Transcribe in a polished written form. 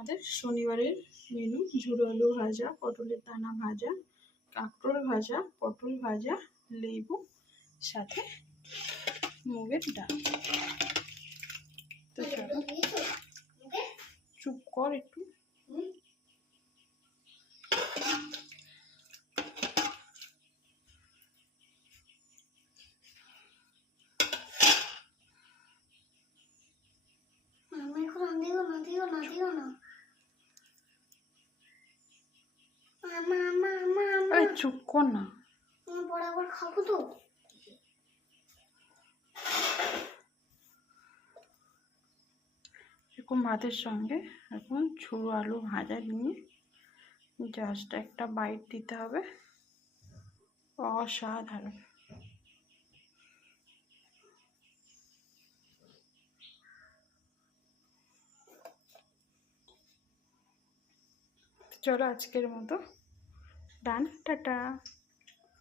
আমাদের শনিবারের মেনু ঝুড়ো আলু ভাজা, পটলের দানা ভাজা, কাঁকরোল ভাজা, পটল ভাজা, লেবু, সাথে মুগের ডাল। তো চলো, চুপ কর একটু। চুপ কর না, বরাবর খাবো তো। এরকম ভাতের সঙ্গে এখন ঝুড়ো আলু ভাজা নিয়ে জাস্ট একটা বাইট দিতে হবে, অসাধারণ। চলো আজকের মতো ডান, টাটা।